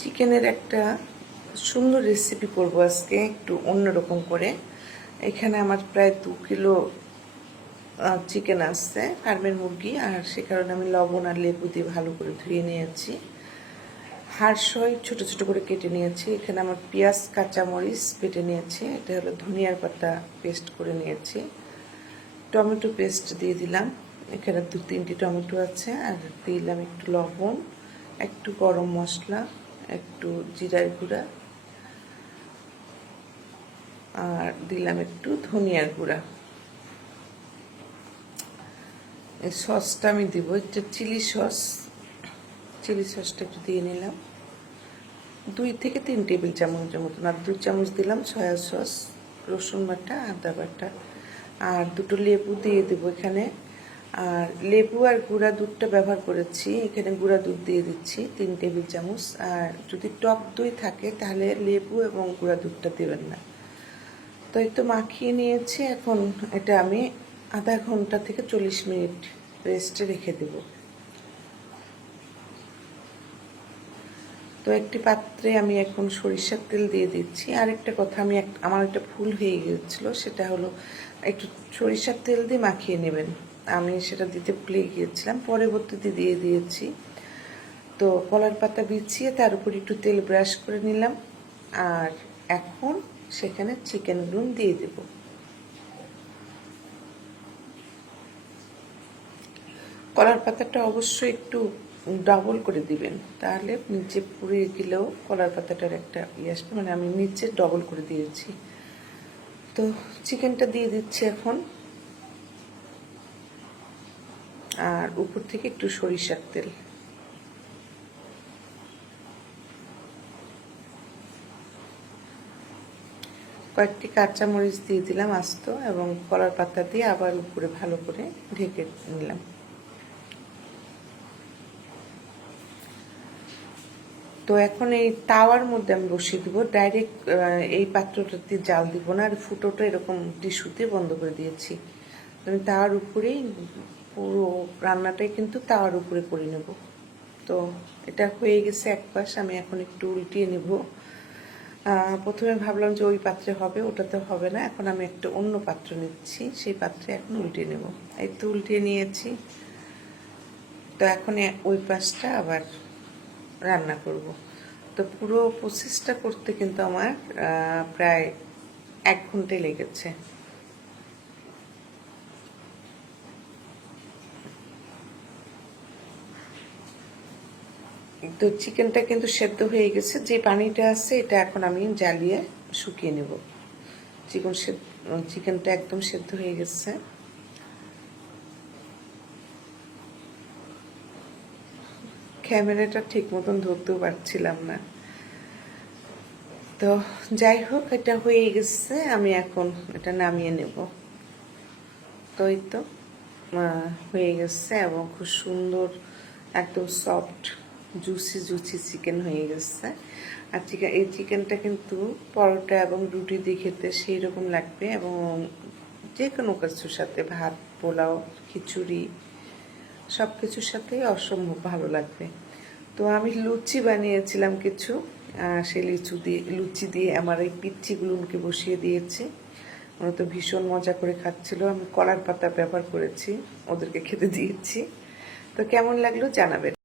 চিকেনের একটা সুন্দর রেসিপি করব আজকে, একটু অন্যরকম করে। এখানে আমার প্রায় 2 কিলো চিকেন আসছে, ফার্মের মুরগি, আর সে কারণে আমি লবণ আর লেবু দিয়ে ভালো করে ধুয়ে নিয়েছি। হাড় সহ ছোটো ছোটো করে কেটে নিয়েছি। এখানে আমার পেঁয়াজ, কাঁচামরিচ বেটে নিয়েছি। এটা হলো ধনিয়ার পাতা পেস্ট করে নিয়েছি। টমেটো পেস্ট দিয়ে দিলাম, এখানে 2-3টি টমেটো আছে। আর দিলাম একটু লবণ, একটু গরম মশলা, একটু জিরার গুঁড়া, আর দিলাম একটু ধনিয়ার গুঁড়া। এই সসটা আমি দিব, এটা চিলি সসটা একটু দিয়ে নিলাম, 2 থেকে 3 টেবিল চামচের মতন। আর 2 চামচ দিলাম সয়া সস, রসুন বাটা, আদা বাটা, আর 2টো লেবু দিয়ে দেবো এখানে। আর লেবু আর গুঁড়া দুধটা ব্যবহার করেছি, এখানে গুঁড়া দুধ দিয়ে দিচ্ছি 3 টেবিল চামচ। আর যদি টক দই থাকে তাহলে লেবু এবং গুঁড়া দুধটা দেবেন না। তো এই তো মাখিয়ে নিয়েছি। এখন এটা আমি আধা ঘন্টা থেকে 40 মিনিট রেস্টে রেখে দেব। তো একটি পাত্রে আমি এখন সরিষার তেল দিয়ে দিচ্ছি। আরেকটা কথা, আমার একটা ভুল হয়ে গিয়েছিলো, সেটা হলো একটু সরিষার তেল দিয়ে মাখিয়ে নেবেন। আমি সেটা দিতে ভুলে গিয়েছিলাম, পরবর্তীতে দিয়ে দিয়েছি। তো কলার পাতা বিছিয়ে তার উপর একটু তেল ব্রাশ করে নিলাম, আর এখন সেখানে চিকেনগুলো দিয়ে দেব। কলার পাতাটা অবশ্যই একটু ডাবল করে দিবেন, তাহলে নিচে পুড়ে গেলেও কলার পাতাটার একটা আসবে। মানে আমি নিচে ডবল করে দিয়েছি। তো চিকেনটা দিয়ে দিচ্ছি এখন, আর উপর থেকে একটু সরিষার তেল। কয়েকটি কাঁচামরিচ দিয়ে দিলাম আস্ত, এবং কলার পাতা দিয়ে আবার উপরে ভালো করে ঢেকে নিলাম। তো এখন এই তাওয়ার মধ্যে আমি বসিয়ে দেবো, ডাইরেক্ট এই পাত্রটাতে জাল দিব না। আর ফুটোটা এরকম টিস্যুতে বন্ধ করে দিয়েছি। আমি তাওয়ার উপরেই পুরো রান্নাটাই কিন্তু তাওয়ার উপরে করে নেব। তো এটা হয়ে গেছে এক পাশ, আমি এখন একটু উল্টিয়ে নেব। প্রথমে ভাবলাম যে ওই পাত্রে হবে, ওটাতে হবে না। এখন আমি একটা অন্য পাত্র নিচ্ছি, সেই পাত্রে এখন উল্টিয়ে নেব। এই তো উল্টিয়ে নিয়েছি। তো এখন ওই পাশটা আবার রান্না করব। তো পুরো প্রসেসটা করতে কিন্তু আমার প্রায় 1 ঘন্টাই লেগেছে। তো চিকেনটা কিন্তু সেদ্ধ হয়ে গেছে। যে পানিটা আছে এটা এখন আমি জ্বালিয়ে শুকিয়ে নেব। চিকেনটা একদম সেদ্ধ হয়ে গেছে। ক্যামেরাটা ঠিক মতন ধরতেও পারছিলাম না। তো যাই হোক, এটা হয়ে গেছে, আমি এখন এটা নামিয়ে নেব। তো এই তো হয়ে গেছে, এবং খুব সুন্দর একদম সফট জুসি চিকেন হয়ে গেছে। আর এই চিকেনটা কিন্তু পরোটা এবং রুটি দিয়ে খেতে সেই রকম লাগবে, এবং যে কোনো কিছুর সাথে, ভাত, পোলাও, খিচুড়ি, সব কিছুর সাথেই অসম্ভব ভালো লাগবে। তো আমি লুচি বানিয়েছিলাম কিছু, সেই লুচি দিয়ে আমার এই পিচ্চিগুলোকে বসিয়ে দিয়েছি। ওরা তো ভীষণ মজা করে খাচ্ছিল। আমি কলার পাতা ব্যবহার করেছি, ওদেরকে খেতে দিয়েছি। তো কেমন লাগলো জানাবেন।